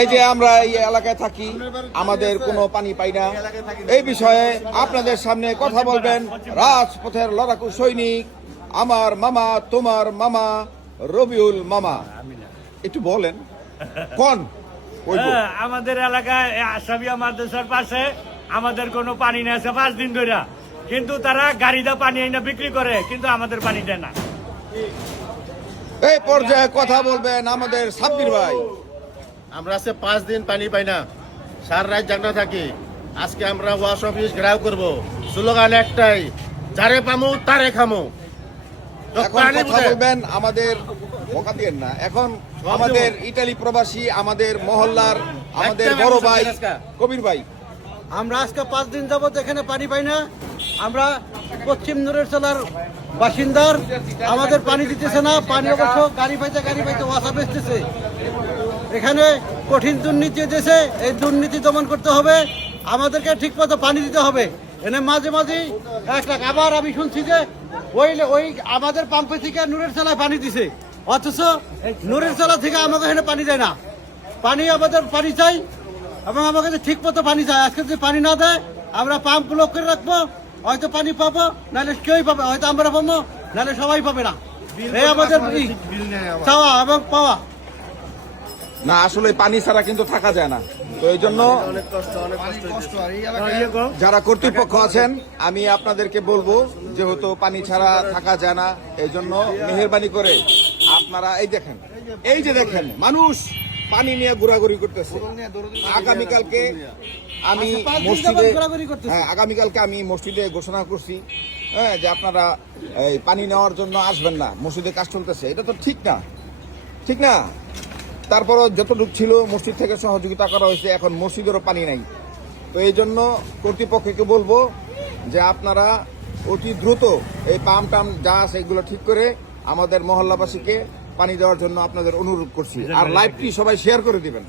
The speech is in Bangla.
এই যে আমরা এই এলাকায় থাকি, আমাদের কোনো পানি পাই না, এই বিষয়ে আপনাদের সামনে কথা বলবেন রাজপথের লড়াকু সৈনিক, আমার মামা, তোমার মামা, রবিউল মামা। একটু বলেন কোন আমাদের এলাকায় আসামিয়া মাদ্রাসার পাশে আমাদের কোনো পানি নেই আছে 5 দিন ধরে, কিন্তু তারা গাড়িটা পানি এনে বিক্রি করে, কিন্তু আমাদের পানি দেয় না। এই পর্যায়ে কথা বলবেন আমাদের সাব্বির ভাই। আমরা আজকে 5 দিন পানি পাই না, সারা রাত জাগনা থাকি। আজকে আমরা ওয়াশ অফিস ঘেরাও করব, স্লোগান একটাই, যারে পামু তারে খামু। এখন কথা বলবেন আমাদের মকা দিয়েন না, এখন আমাদের ইটালি প্রবাসী, আমাদের মহল্লার, আমাদের বড় ভাই কবির ভাই। আমরা আজকে 5 দিন যাবত এখানে পানি পাই না। আমরা পশ্চিম নুরের চলার বাসিন্দার, আমাদের পানি দিতেছে না। পানি অবশ্য গাড়ি পাইতে ওয়াসা বেচতেছে। এখানে কঠিন দুর্নীতি দিয়েছে, এই দুর্নীতি দমন করতে হবে। আমাদেরকে ঠিক মতো পানি দিতে হবে। এনে মাঝে মাঝে 1 লাখ, আবার আমি শুনছি যে ওই আমাদের পাম্পে থেকে নুরের চলায় পানি দিছে, অথচ নুরের চলা থেকে আমাকে এখানে পানি দেয় না। আমাদের পানি চাই এবং আমাকে ঠিক মতো পানি চাই। আজকে যদি পানি না দেয়, আমরা পাম্প ব্লক করে রাখবো, হয়তো পানি পাবো, নাহলে কেউই পাবে, হয়তো আমরা পাবো, নাহলে সবাই পাবে না। এই আমাদের চাওয়া এবং পাওয়া। না, আসলে পানি ছাড়া কিন্তু থাকা যায় না। তো এই জন্য যারা কর্তৃপক্ষ আছেন, আমি আপনাদেরকে বলবো, যেহেতু পানি ছাড়া থাকা যায় না, এই জন্য মেহেরবানি করে আপনারা এই যে দেখেন মানুষ পানি নিয়ে ঘোরাঘুরি করতেছে। আগামীকালকে আমি মসজিদে ঘোষণা করছি, হ্যাঁ, যে আপনারা এই পানি নেওয়ার জন্য আসবেন না, মসজিদে কাজ চলতেছে। এটা তো ঠিক না। তারপরও যতটুকু ছিল মসজিদ থেকে সহযোগিতা করা হয়েছে, এখন মসজিদেরও পানি নাই। তো এই জন্য কর্তৃপক্ষকে বলবো যে আপনারা অতি দ্রুত এই পাম্প যা আছে এগুলো ঠিক করে আমাদের মহল্লাবাসীকে পানি দেওয়ার জন্য আপনাদের অনুরোধ করছি। আর লাইভটি সবাই শেয়ার করে দিবেন।